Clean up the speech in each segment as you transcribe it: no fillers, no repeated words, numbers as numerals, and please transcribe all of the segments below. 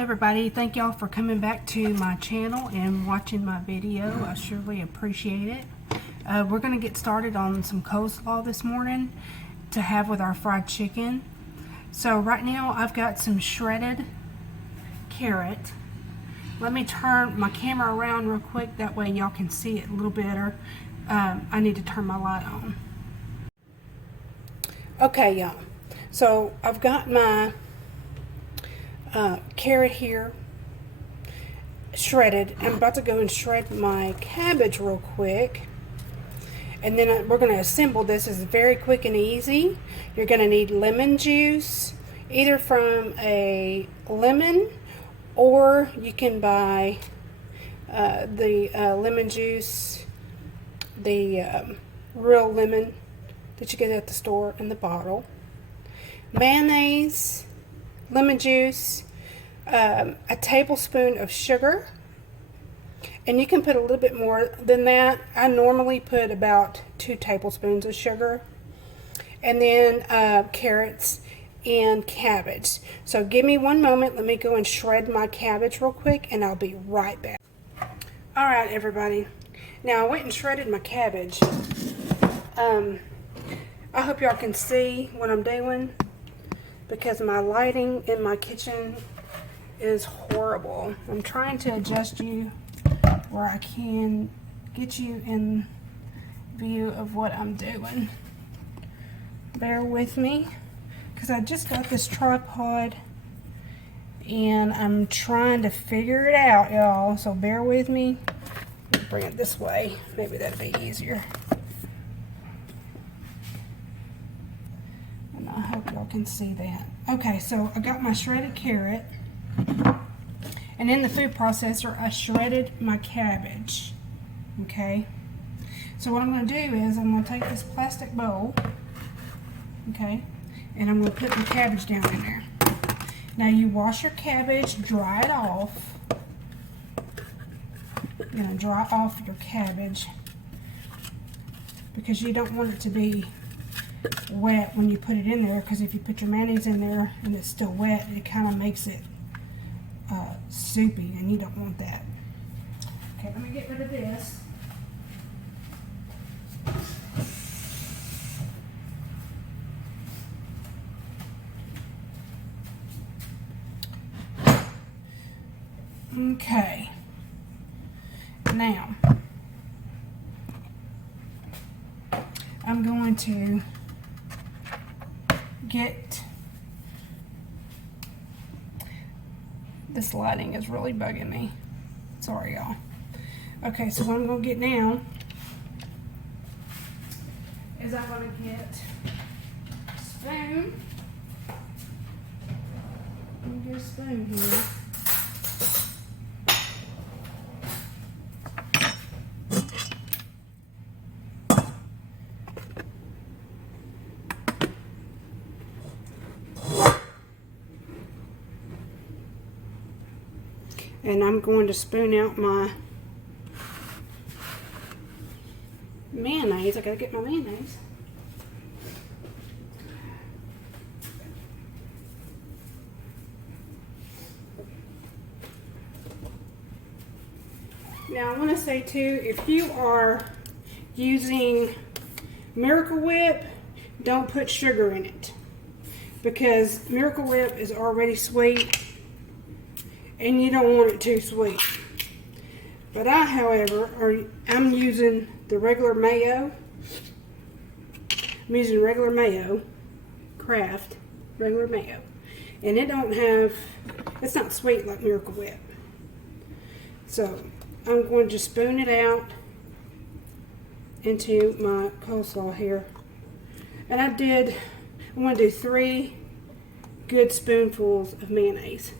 everybody, thank y'all for coming back to my channel and watching my video. I surely appreciate it. We're going to get started on some coleslaw this morning to have with our fried chicken. So right now I've got some shredded carrot. Let me turn my camera around real quick, that way y'all can see it a little better. I need to turn my light on. Okay y'all, so I've got my carrot here shredded. I'm about to go and shred my cabbage real quick, and then we're going to assemble this. It's very quick and easy. You're going to need lemon juice, either from a lemon, or you can buy the lemon juice, the real lemon that you get at the store in the bottle, mayonnaise, lemon juice, a tablespoon of sugar, and you can put a little bit more than that. I normally put about 2 tablespoons of sugar, and then carrots and cabbage. So give me one moment, let me go and shred my cabbage real quick, and I'll be right back. Alright everybody, now I went and shredded my cabbage. I hope y'all can see what I'm doing, because my lighting in my kitchen is horrible. I'm trying to adjust you where I can get you in view of what I'm doing. Bear with me, because I just got this tripod and I'm trying to figure it out, y'all, so bear with me. Bring it this way, maybe that'll be easier. I hope y'all can see that. Okay, so I got my shredded carrot, and in the food processor I shredded my cabbage. Okay, so what I'm going to do is I'm going to take this plastic bowl, okay, and I'm going to put the cabbage down in there. Now you wash your cabbage, dry it off. You're going to dry off your cabbage, because you don't want it to be wet when you put it in there, because if you put your mayonnaise in there and it's still wet, it kind of makes it soupy, and you don't want that. Okay, let me get rid of this. Okay, now I'm going to get, this lighting is really bugging me, sorry y'all. Okay, so what I'm going to get now is I'm going to get a spoon. Let me get a spoon here. And I'm going to spoon out my mayonnaise. I gotta get my mayonnaise. Now I want to say too, if you are using Miracle Whip, don't put sugar in it, because Miracle Whip is already sweet and you don't want it too sweet. But I, however, I'm using the regular mayo. I'm using regular mayo, Kraft regular mayo, and it don't have, it's not sweet like Miracle Whip. So I'm going to spoon it out into my coleslaw here, and I'm going to do 3 good spoonfuls of mayonnaise.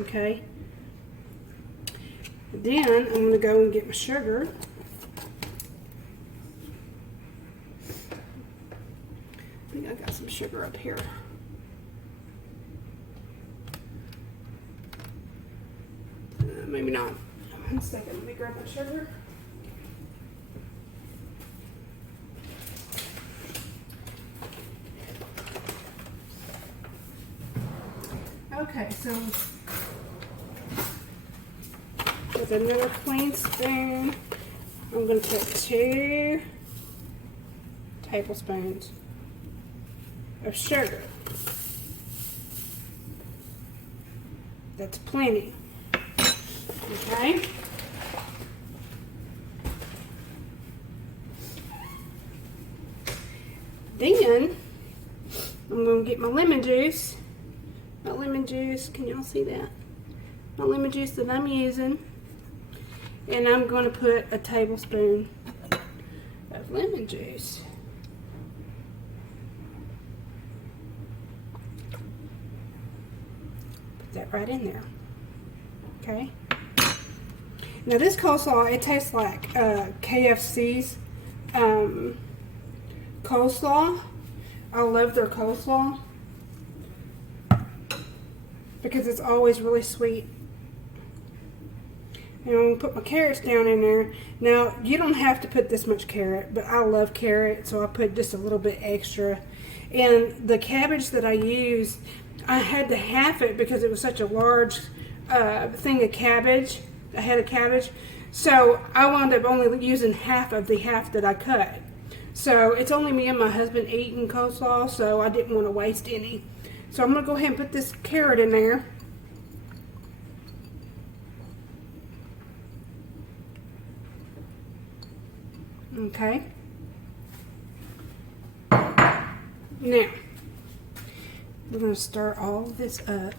Okay, then I'm going to go and get my sugar. I think I got some sugar up here. Maybe not. One second, let me grab my sugar. Okay, Okay, so with another clean spoon, I'm going to put 2 tablespoons of sugar. That's plenty. Okay. Then I'm going to get my lemon juice. My lemon juice, can y'all see that? My lemon juice that I'm using. And I'm going to put a tablespoon of lemon juice. Put that right in there. Okay. Now this coleslaw, it tastes like KFC's coleslaw. I love their coleslaw because it's always really sweet. And I'm going to put my carrots down in there. Now, you don't have to put this much carrot, but I love carrot, so I put just a little bit extra. And the cabbage that I used, I had to half it because it was such a large thing of cabbage, a head of cabbage. So I wound up only using half of the half that I cut. So it's only me and my husband eating coleslaw, so I didn't want to waste any. So I'm going to go ahead and put this carrot in there. Okay. Now, we're going to stir all of this up.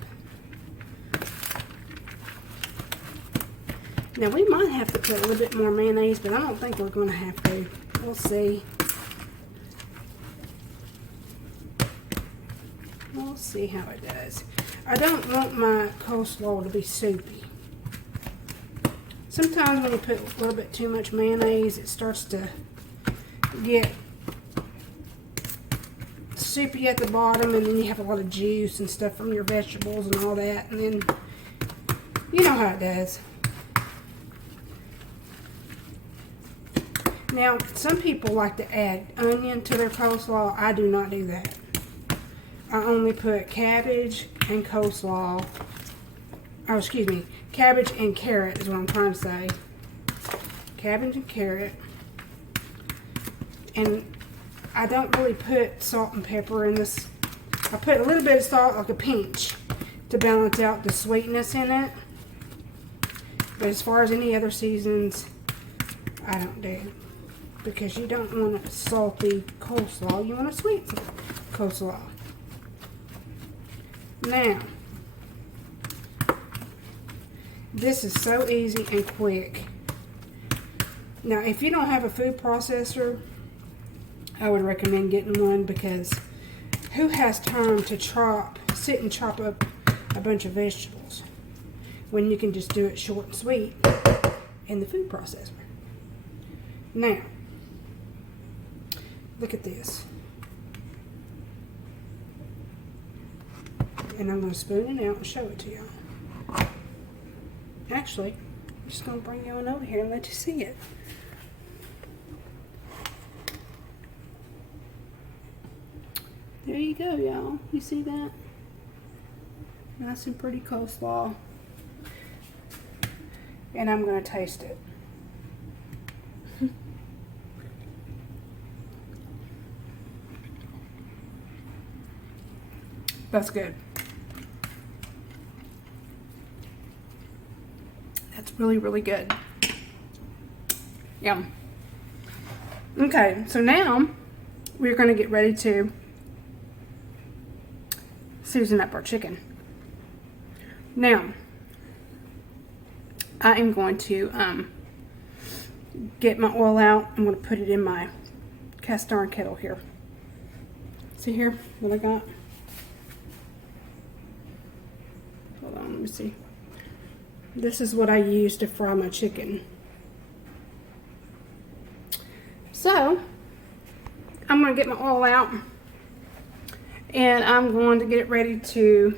Now, we might have to put a little bit more mayonnaise, but I don't think we're going to have to. We'll see. We'll see how it does. I don't want my coleslaw to be soupy. Sometimes when you put a little bit too much mayonnaise, it starts to get soupy at the bottom, and then you have a lot of juice and stuff from your vegetables and all that, and then you know how it does. Now, some people like to add onion to their coleslaw. I do not do that. I only put cabbage and coleslaw. Oh, excuse me. Cabbage and carrot is what I'm trying to say. Cabbage and carrot. And I don't really put salt and pepper in this. I put a little bit of salt, like a pinch, to balance out the sweetness in it. But as far as any other seasons, I don't do. Because you don't want a salty coleslaw. You want a sweet coleslaw. Now, this is so easy and quick. Now, if you don't have a food processor, I would recommend getting one, because who has time to sit and chop up a bunch of vegetables when you can just do it short and sweet in the food processor? Now, look at this. And I'm going to spoon it out and show it to y'all. Actually, I'm just going to bring you on over here and let you see it. There you go, y'all. You see that? Nice and pretty coleslaw. And I'm going to taste it. That's good. That's really, really good. Yum. Okay, so now we're going to get ready to season up our chicken. Now, I am going to get my oil out. I'm going to put it in my cast iron kettle here. See here what I got? Hold on, let me see. This is what I use to fry my chicken. So, I'm going to get my oil out, and I'm going to get it ready to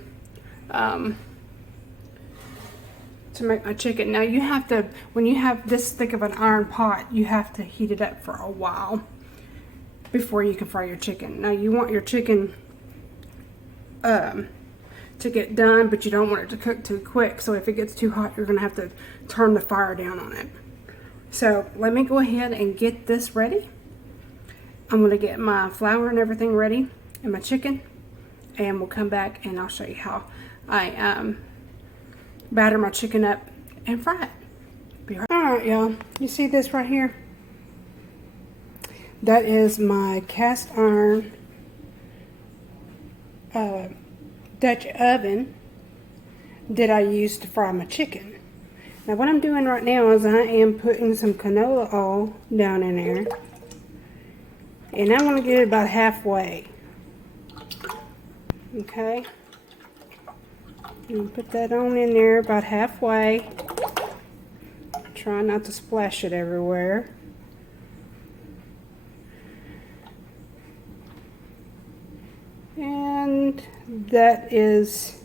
make my chicken. Now, you have to, when you have this thick of an iron pot, you have to heat it up for a while before you can fry your chicken. Now, you want your chicken to get done, but you don't want it to cook too quick. So if it gets too hot, you're gonna have to turn the fire down on it. So let me go ahead and get this ready. I'm gonna get my flour and everything ready and my chicken, and we'll come back and I'll show you how I batter my chicken up and fry it. Be right. All right, y'all, you see this right here? That is my cast iron Dutch oven that I use to fry my chicken. Now what I'm doing right now is I am putting some canola oil down in there, and I'm going to get it about halfway. Okay, and put that on in there about halfway. Try not to splash it everywhere. And that is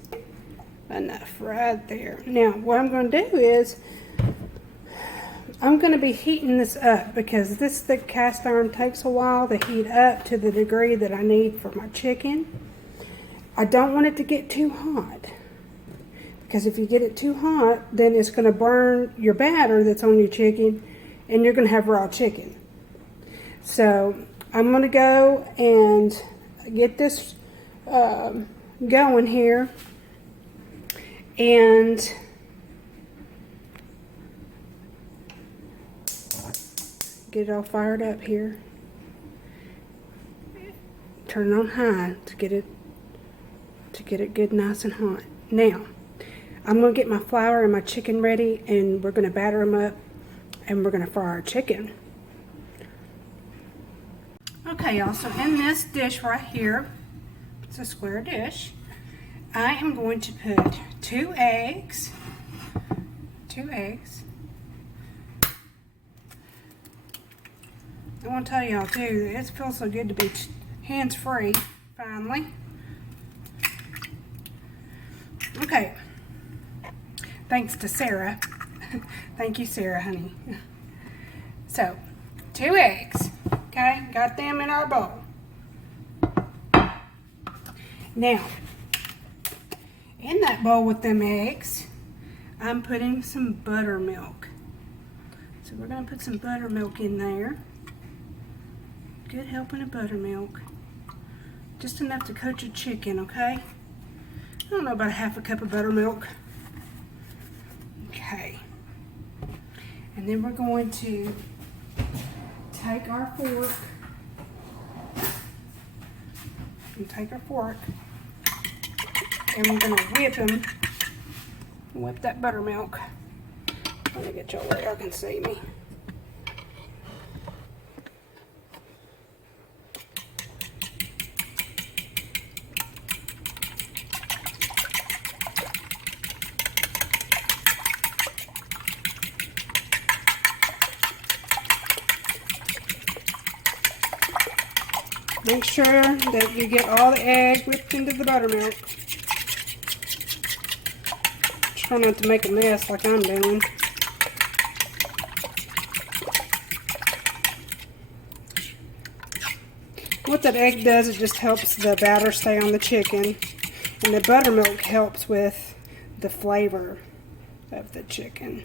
enough right there. Now what I'm going to do is I'm going to be heating this up, because this thick cast iron takes a while to heat up to the degree that I need for my chicken. I don't want it to get too hot, because if you get it too hot, then it's going to burn your batter that's on your chicken, and you're going to have raw chicken. So I'm going to go and get this going here, and get it all fired up here. Turn it on high to get it good, nice and hot. Now I'm gonna get my flour and my chicken ready, and we're gonna batter them up, and we're gonna fry our chicken. Okay, y'all, so in this dish right here, it's a square dish, I am going to put two eggs. I want to tell y'all too, it feels so good to be hands-free finally. Okay, thanks to Sarah. Thank you, Sarah, honey. So, 2 eggs. Okay, got them in our bowl. Now, in that bowl with them eggs, I'm putting some buttermilk. So we're going to put some buttermilk in there. Good helping of buttermilk. Just enough to coat your chicken, okay? I don't know, about 1/2 cup of buttermilk. Okay. And then we're going to take our fork. And we're going to whip that buttermilk. Let me get y'all where y'all can see me. Make sure that you get all the egg whipped into the buttermilk. Try not to make a mess like I'm doing. What that egg does, it just helps the batter stay on the chicken, and the buttermilk helps with the flavor of the chicken.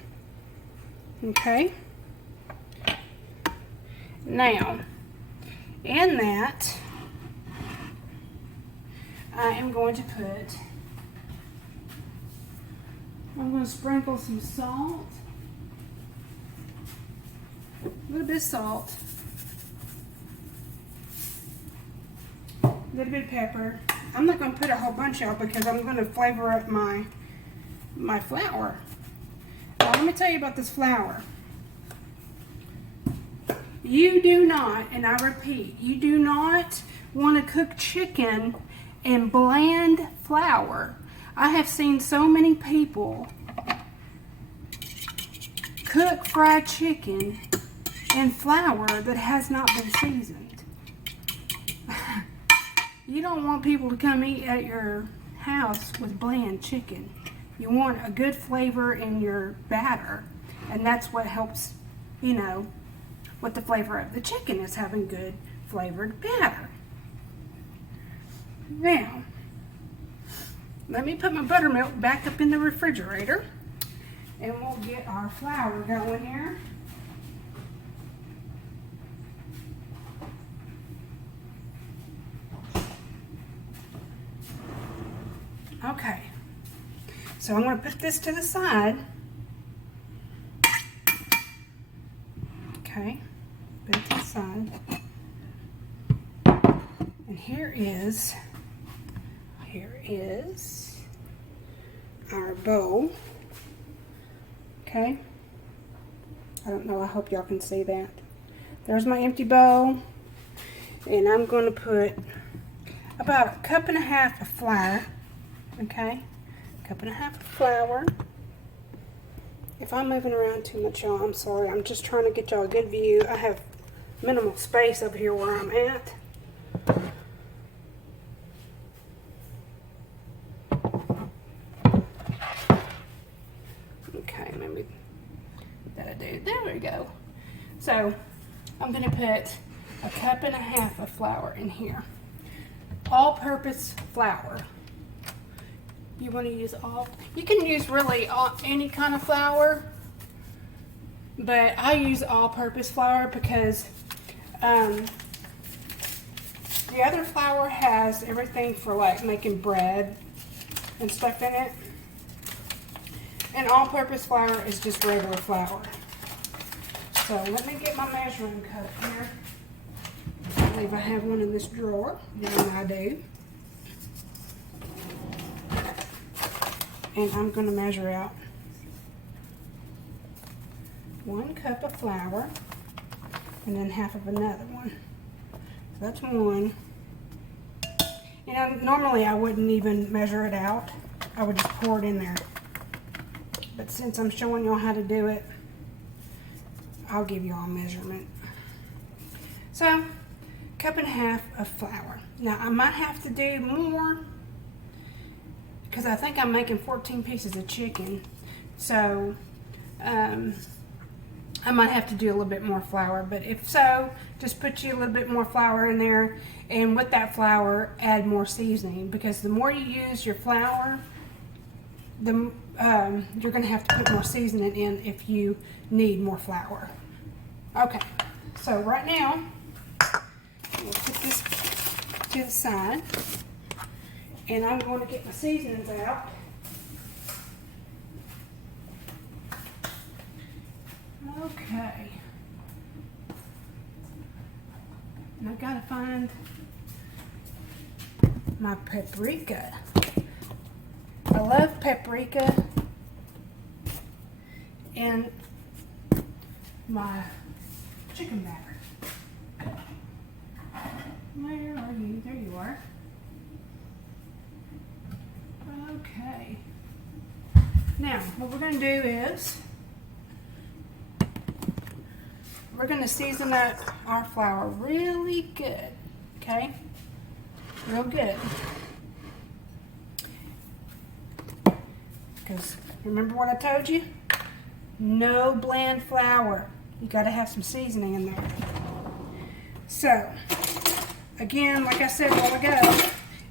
Okay? Now, in that, I'm going to sprinkle some salt, a little bit of salt, a little bit of pepper. I'm not going to put a whole bunch out because I'm going to flavor up my flour. Now, let me tell you about this flour. You do not, and I repeat, you do not want to cook chicken in bland flour. I have seen so many people cook fried chicken in flour that has not been seasoned. You don't want people to come eat at your house with bland chicken. You want a good flavor in your batter, and that's what helps, you know, what the flavor of the chicken is, having good flavored batter. Now, let me put my buttermilk back up in the refrigerator, and we'll get our flour going here. Okay, so I'm going to put this to the side. Okay, put it to the side. And here is our bowl. Okay, I don't know, I hope y'all can see that. There's my empty bowl, and I'm going to put about 1.5 cups of flour. Okay, 1.5 cups of flour. If I'm moving around too much, y'all, I'm sorry. I'm just trying to get y'all a good view. I have minimal space over here where I'm at. Okay, maybe that'll do. There we go. So I'm going to put 1.5 cups of flour in here. All-purpose flour. You want to use you can use really any kind of flour, but I use all-purpose flour because the other flour has everything for like making bread and stuff in it, and all-purpose flour is just regular flour. So let me get my measuring cup here. I believe I have one in this drawer. Yeah, I do. And I'm going to measure out 1 cup of flour and then half of another one. So that's 1. You know, normally I wouldn't even measure it out. I would just pour it in there. But since I'm showing y'all how to do it, I'll give y'all a measurement. So, 1.5 cups of flour. Now I might have to do more, because I think I'm making 14 pieces of chicken, so I might have to do a little bit more flour, but if so, just put you a little bit more flour in there, and with that flour, add more seasoning, because the more you use your flour, the you're going to have to put more seasoning in if you need more flour. Okay, so right now, we'll put this to the side. And I'm going to get my seasonings out. Okay. And I've got to find my paprika. I love paprika in my chicken batter. Where are you? There you are. Okay. Now, what we're going to do is we're going to season up our flour really good. Okay? Real good. Because remember what I told you? No bland flour. You got to have some seasoning in there. So, again, like I said a while ago,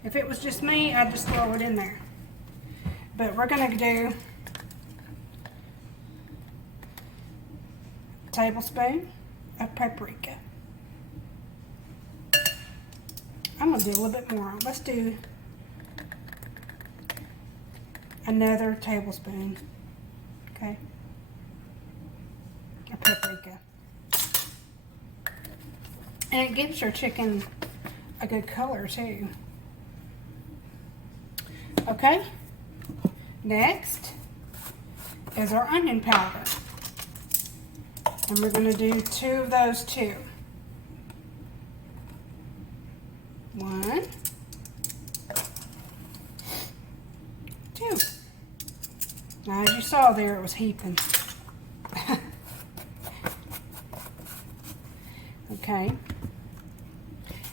if it was just me, I'd just throw it in there. But we're going to do a tablespoon of paprika. I'm going to do a little bit more. Let's do another tablespoon, okay, of paprika. And it gives your chicken a good color too. Okay, next is our onion powder. And we're going to do 2 of those too. 1, 2. Now, as you saw there, it was heaping. Okay.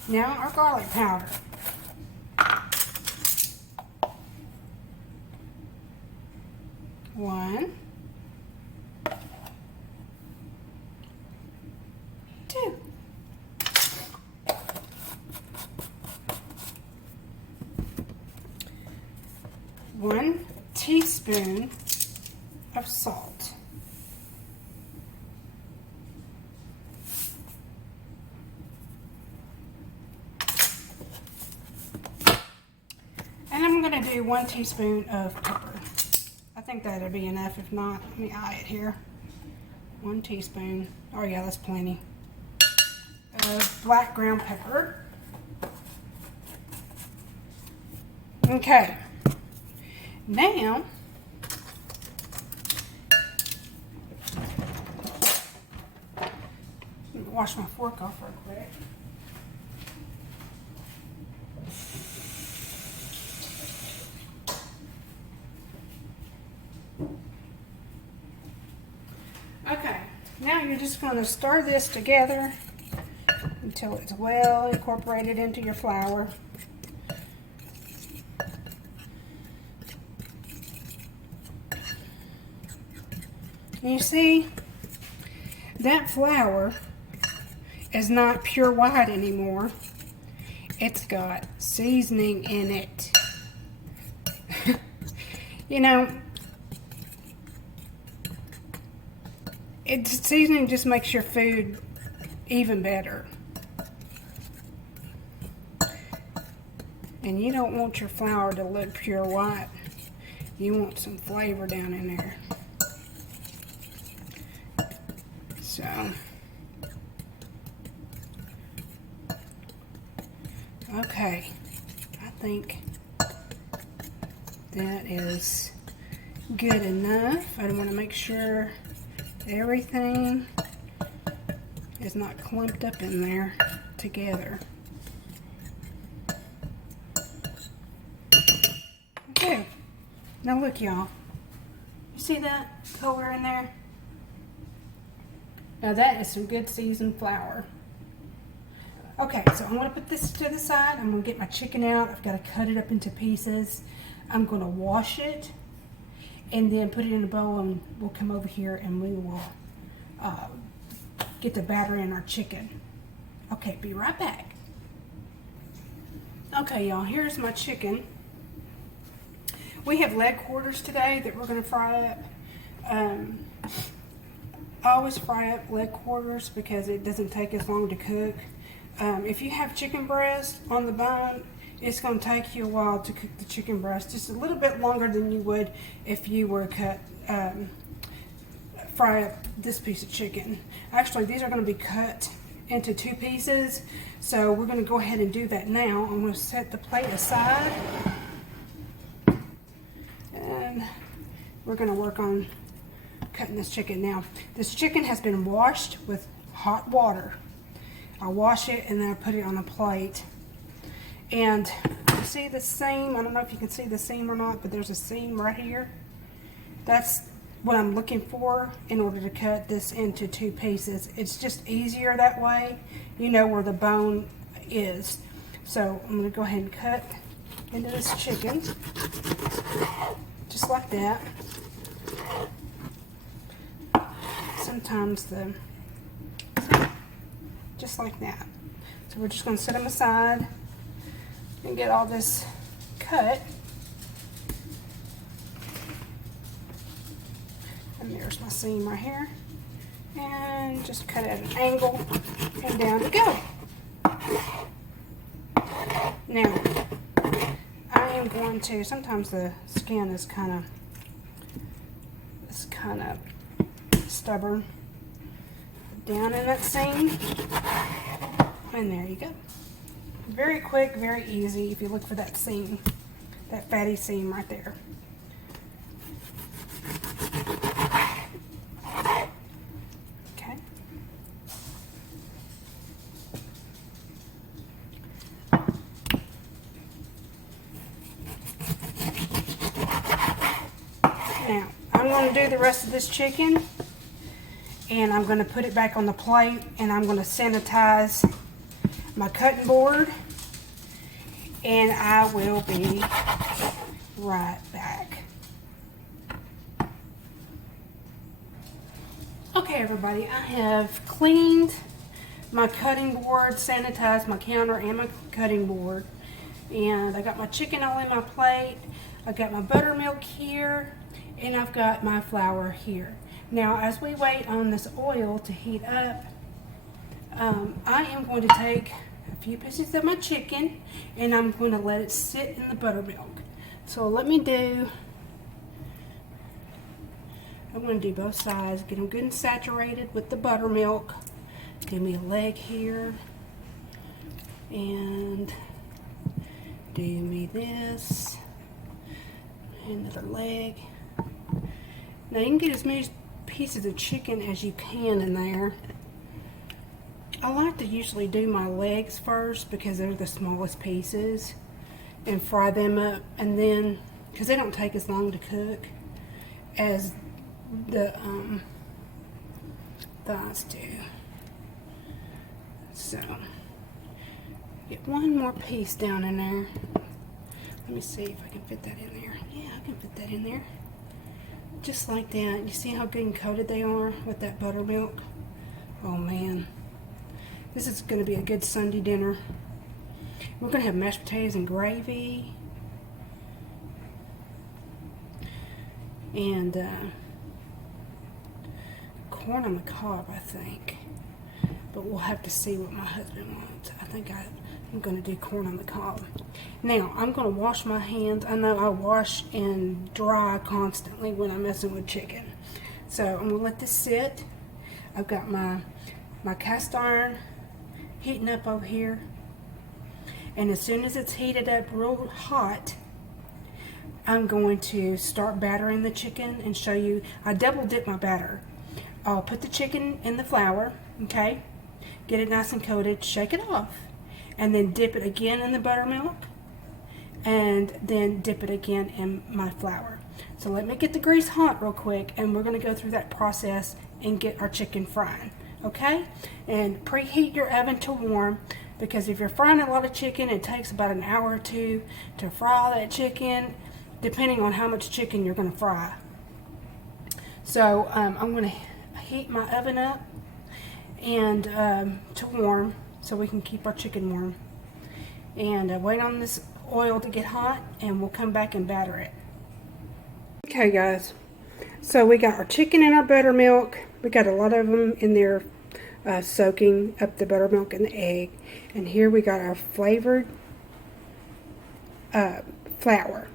Now our garlic powder. 1, 2. teaspoon of salt. And I'm going to do 1 teaspoon of pepper. I think that'll be enough. If not, let me eye it here. 1 teaspoon. Oh yeah, that's plenty. Of black ground pepper. Okay. Now, let me wash my fork off real quick. Okay, now you're just going to stir this together until it's well incorporated into your flour. And you see, that flour is not pure white anymore. It's got seasoning in it. You know, seasoning just makes your food even better. And you don't want your flour to look pure white. You want some flavor down in there. So, okay, I think that is good enough. I want to make sure everything is not clumped up in there together. Okay, now look y'all, you see that color in there? Now that is some good seasoned flour. Okay, so I'm going to put this to the side. I'm going to get my chicken out. I've got to cut it up into pieces. I'm going to wash it and then put it in a bowl, and we'll come over here and we will get the batter in our chicken. Okay, be right back. Okay, y'all, here's my chicken. We have leg quarters today that we're going to fry up. I always fry up leg quarters because it doesn't take as long to cook. If you have chicken breast on the bone, it's going to take you a while to cook the chicken breast, just a little bit longer than you would if you were to fry up this piece of chicken. Actually, these are going to be cut into 2 pieces, so we're going to go ahead and do that now. I'm going to set the plate aside, and we're going to work on cutting this chicken. Now, this chicken has been washed with hot water. I wash it and then I put it on a plate. And you see the seam? I don't know if you can see the seam or not, but there's a seam right here. That's what I'm looking for in order to cut this into 2 pieces. It's just easier that way. You know where the bone is. So I'm going to go ahead and cut into this chicken just like that. Sometimes just like that. So we're just going to set them aside and get all this cut. And there's my seam right here. And just cut at an angle and down we go. Now, I am going to, sometimes the skin is kind of stubborn. Down in that seam, and there you go. Very quick, very easy if you look for that seam, that fatty seam right there. Okay. Now, I'm going to do the rest of this chicken. And I'm going to put it back on the plate, and I'm going to sanitize my cutting board, and I will be right back. Okay, everybody, I have cleaned my cutting board, sanitized my counter and my cutting board, and I got my chicken all in my plate. I got my buttermilk here, And I've got my flour here. Now, as we wait on this oil to heat up, I am going to take a few pieces of my chicken and I'm going to let it sit in the buttermilk. So I'm going to do both sides, get them good and saturated with the buttermilk. Give me a leg here, and do me this, another leg. Now you can get as many pieces of chicken as you can in there. I like to usually do my legs first because they're the smallest pieces and fry them up, and then because they don't take as long to cook as the thighs do. So get one more piece down in there. Let me see if I can fit that in there. Yeah, I can fit that in there. Just like that. You see how good and coated they are with that buttermilk? Oh man. This is going to be a good Sunday dinner. We're going to have mashed potatoes and gravy. And corn on the cob, I think. But we'll have to see what my husband wants. I think I'm going to do corn on the cob. Now, I'm going to wash my hands. I know I wash and dry constantly when I'm messing with chicken. So I'm going to let this sit. I've got my cast iron heating up over here. And as soon as it's heated up real hot, I'm going to start battering the chicken and show you. I double dip my batter. I'll put the chicken in the flour, okay? Get it nice and coated, shake it off, and then dip it again in the buttermilk, and then dip it again in my flour. So let me get the grease hot real quick, and we're going to go through that process and get our chicken frying, okay? And preheat your oven to warm, because if you're frying a lot of chicken, it takes about an hour or two to fry all that chicken, depending on how much chicken you're going to fry. So I'm going to heat my oven up and to warm, so we can keep our chicken warm. And wait on this oil to get hot, and we'll come back and batter it. Okay guys, so we got our chicken and our buttermilk. We got a lot of them in there soaking up the buttermilk and the egg. And here we got our flavored flour.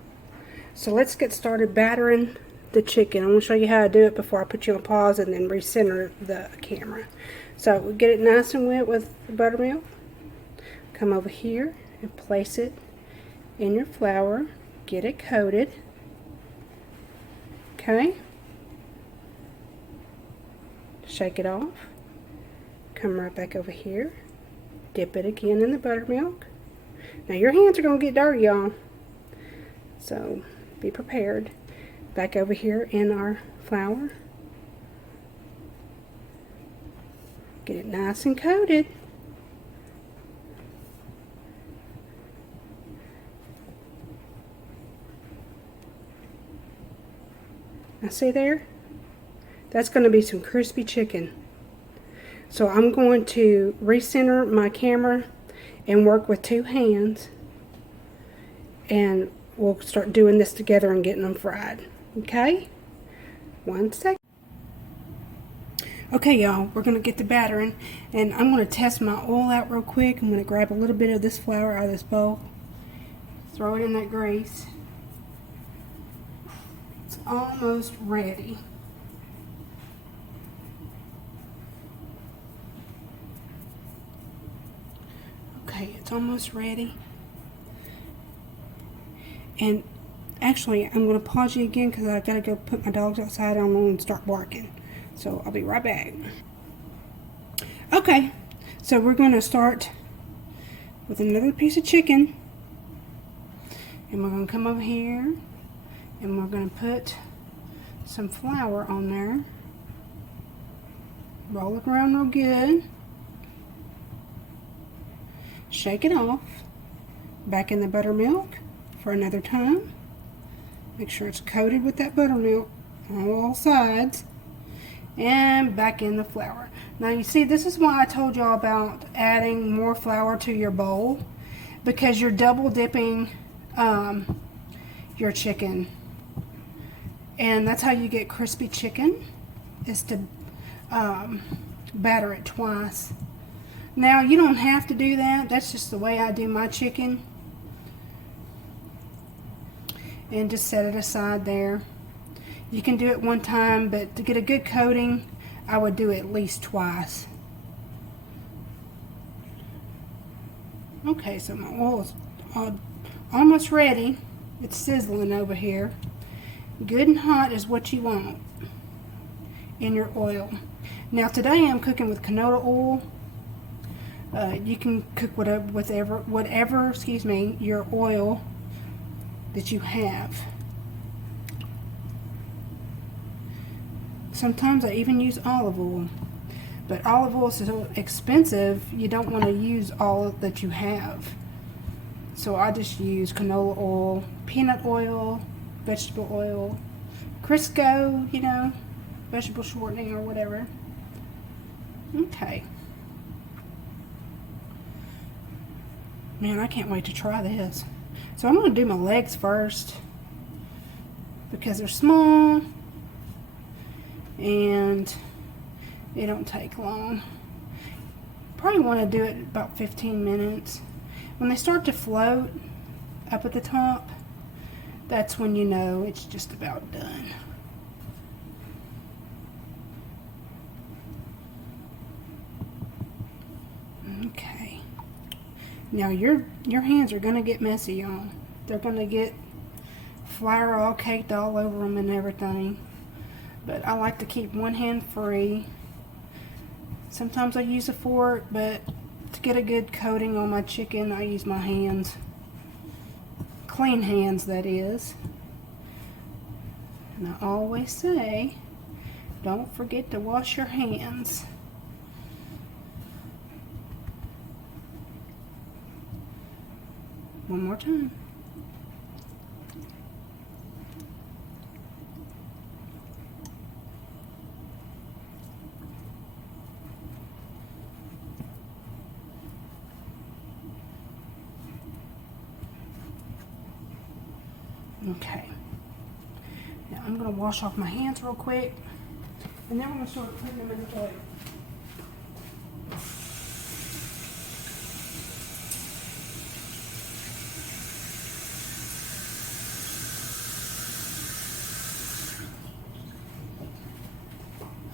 So let's get started battering the chicken. I'm going to show you how to do it before I put you on pause and then recenter the camera. So we get it nice and wet with the buttermilk. Come over here and place it in your flour. Get it coated. Okay. Shake it off. Come right back over here. Dip it again in the buttermilk. Now your hands are going to get dirty, y'all. So be prepared. Back over here in our flour. Get it nice and coated. Now see there? That's going to be some crispy chicken. So I'm going to recenter my camera and work with two hands. And we'll start doing this together and getting them fried. Okay? 1 second. Okay, y'all, we're going to get the battering, and I'm going to test my oil out real quick. I'm going to grab a little bit of this flour out of this bowl, throw it in that grease. It's almost ready. Okay, it's almost ready. And actually, I'm going to pause you again because I've got to go put my dogs outside on them and start barking. So I'll be right back. Okay, so we're going to start with another piece of chicken. And we're going to come over here and we're going to put some flour on there. Roll it around real good. Shake it off. Back in the buttermilk for another time. Make sure it's coated with that buttermilk on all sides. And back in the flour. Now you see, this is why I told y'all about adding more flour to your bowl, because you're double dipping your chicken And that's how you get crispy chicken, is to batter it twice. Now, you don't have to do that. That's just the way I do my chicken. And just set it aside there. You can do it one time, but to get a good coating, I would do it at least twice. Okay, so my oil is almost ready. It's sizzling over here. Good and hot is what you want in your oil. Now today I'm cooking with canola oil. You can cook whatever, excuse me, your oil that you have. Sometimes I even use olive oil, but olive oil is so expensive, you don't want to use all that you have. So I just use canola oil, peanut oil, vegetable oil, Crisco, you know, vegetable shortening or whatever. Okay. Man, I can't wait to try this. So I'm going to do my legs first because they're small and they don't take long. Probably want to do it about 15 minutes. When they start to float up at the top, that's when you know it's just about done. Okay. Now your hands are going to get messy, y'all. They're going to get flour all caked all over them and everything. But I like to keep one hand free. Sometimes I use a fork, but to get a good coating on my chicken, I use my hands. Clean hands, that is. And I always say, don't forget to wash your hands. One more time. Okay. Now I'm going to wash off my hands real quick, and then we're going to start putting them in the oil.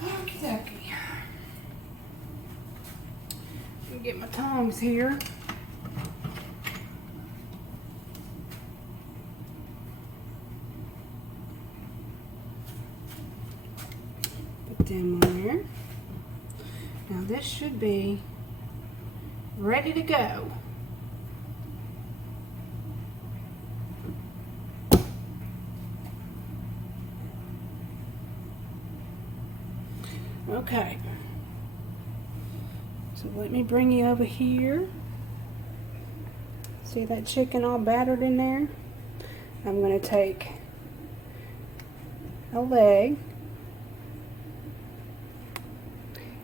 Okey-dokey. Let me get my tongs here. Them on there. Now this should be ready to go. Okay. So let me bring you over here. See that chicken all battered in there? I'm going to take a leg,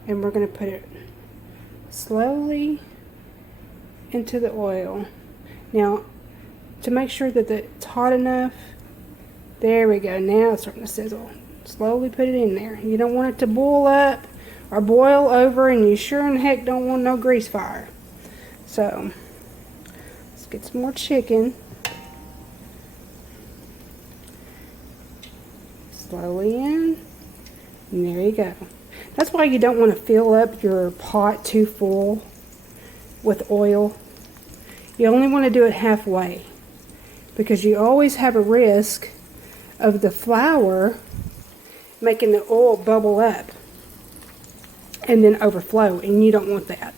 and we're going to put it slowly into the oil. Now, to make sure that it's hot enough, there we go. Now it's starting to sizzle. Slowly put it in there. You don't want it to boil up or boil over, and you sure in heck don't want no grease fire. So, let's get some more chicken. Slowly in. And there you go. That's why you don't want to fill up your pot too full with oil. You only want to do it halfway, because you always have a risk of the flour making the oil bubble up and then overflow, and you don't want that.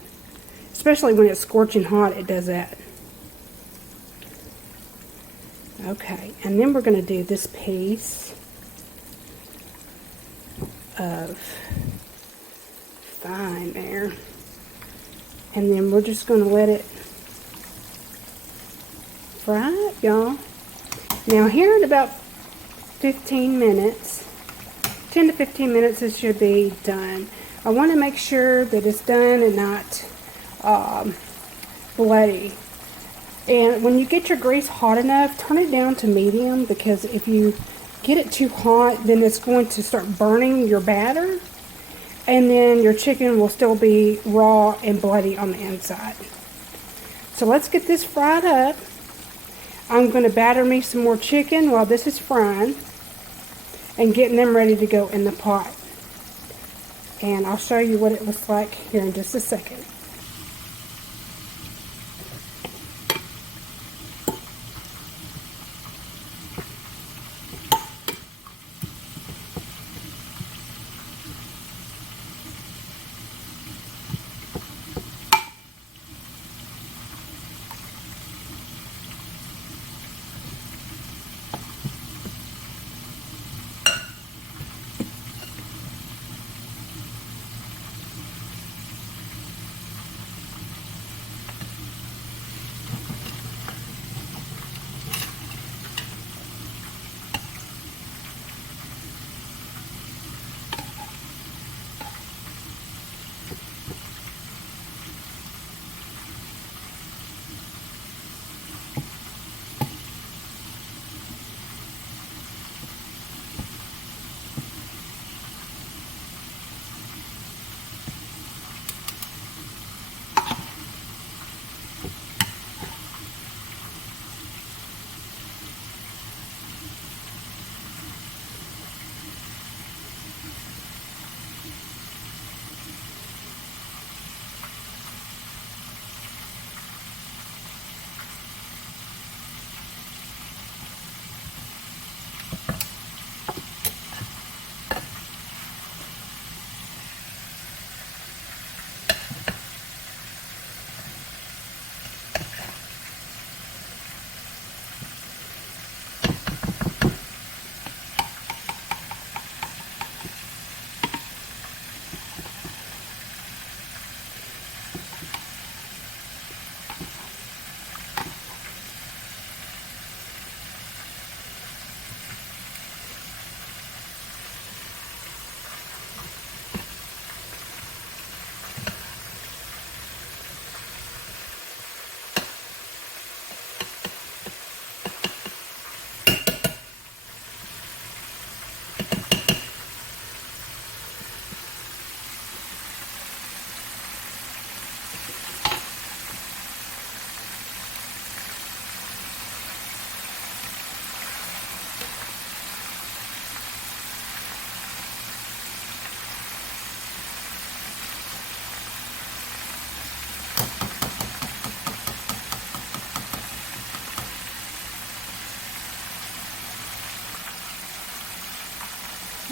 Especially when it's scorching hot, it does that. Okay, and then we're going to do this piece of fine there, and then we're just going to let it fry up, y'all. Now here in about 15 minutes, 10 to 15 minutes, it should be done. I want to make sure that it's done and not bloody. And when you get your grease hot enough, turn it down to medium, because if you get it too hot, then it's going to start burning your batter, and then your chicken will still be raw and bloody on the inside. So let's get this fried up. I'm going to batter me some more chicken while this is frying and getting them ready to go in the pot. And I'll show you what it looks like here in just a second.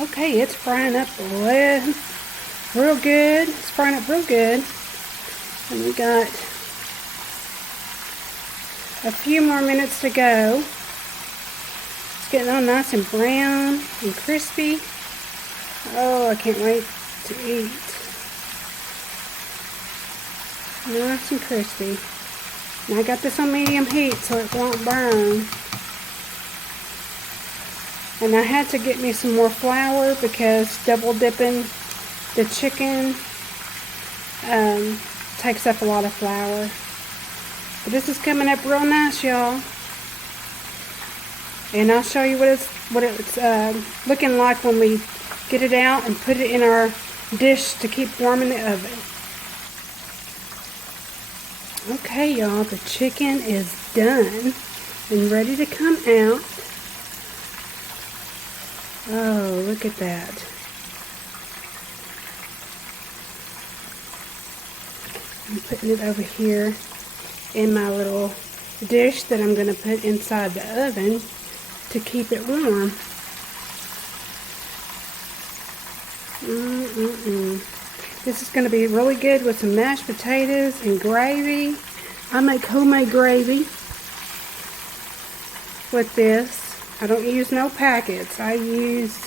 Okay, it's frying up real good. It's frying up real good. And we got a few more minutes to go. It's getting all nice and brown and crispy. Oh, I can't wait to eat. Nice and crispy. And I got this on medium heat so it won't burn. And I had to get me some more flour because double dipping the chicken takes up a lot of flour. But this is coming up real nice, y'all. And I'll show you what it's looking like when we get it out and put it in our dish to keep warm in the oven. Okay, y'all, the chicken is done and ready to come out. Oh, look at that. I'm putting it over here in my little dish that I'm going to put inside the oven to keep it warm. This is going to be really good with some mashed potatoes and gravy. I make homemade gravy with this. I don't use no packets. I use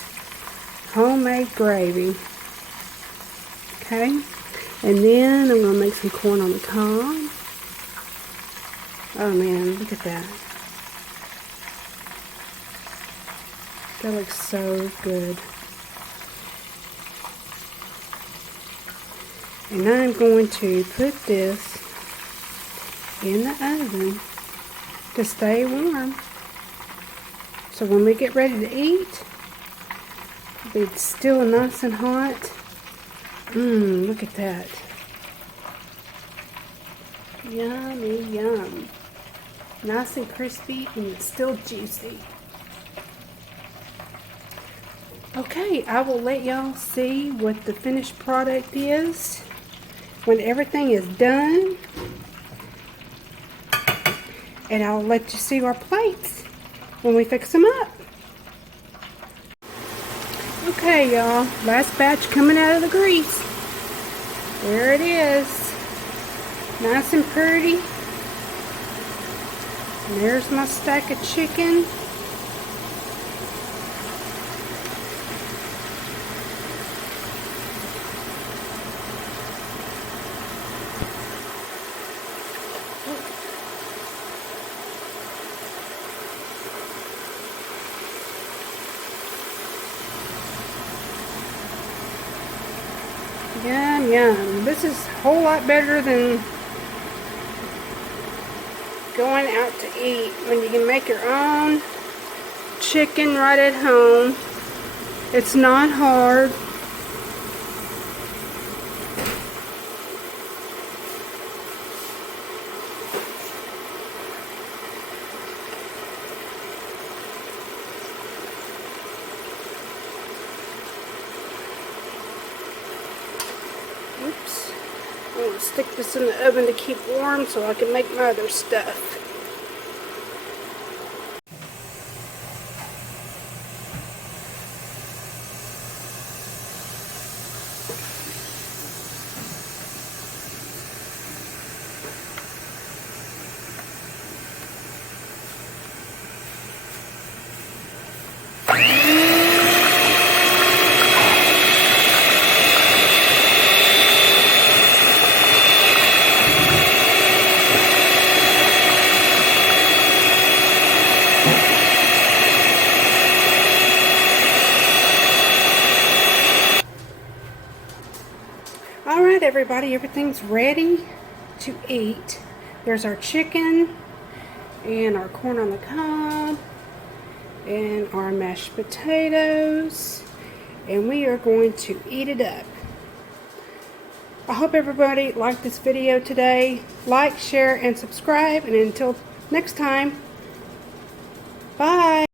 homemade gravy. Okay? And then I'm going to make some corn on the cob. Oh man, look at that. That looks so good. And I'm going to put this in the oven to stay warm. So when we get ready to eat, it'll be still nice and hot. Look at that. Yummy, yum. Nice and crispy and still juicy. Okay, I will let y'all see what the finished product is when everything is done. And I'll let you see our plates when we fix them up. Okay, y'all, last batch coming out of the grease. There it is. Nice and pretty. And there's my stack of chicken. Yum, yum. This is a whole lot better than going out to eat when you can make your own chicken right at home. It's not hard. Oops. I'm going to stick this in the oven to keep warm so I can make my other stuff. Alright everybody, everything's ready to eat. There's our chicken and our corn on the cob and our mashed potatoes, and we are going to eat it up. I hope everybody liked this video today. Like, share, and subscribe, and until next time, bye!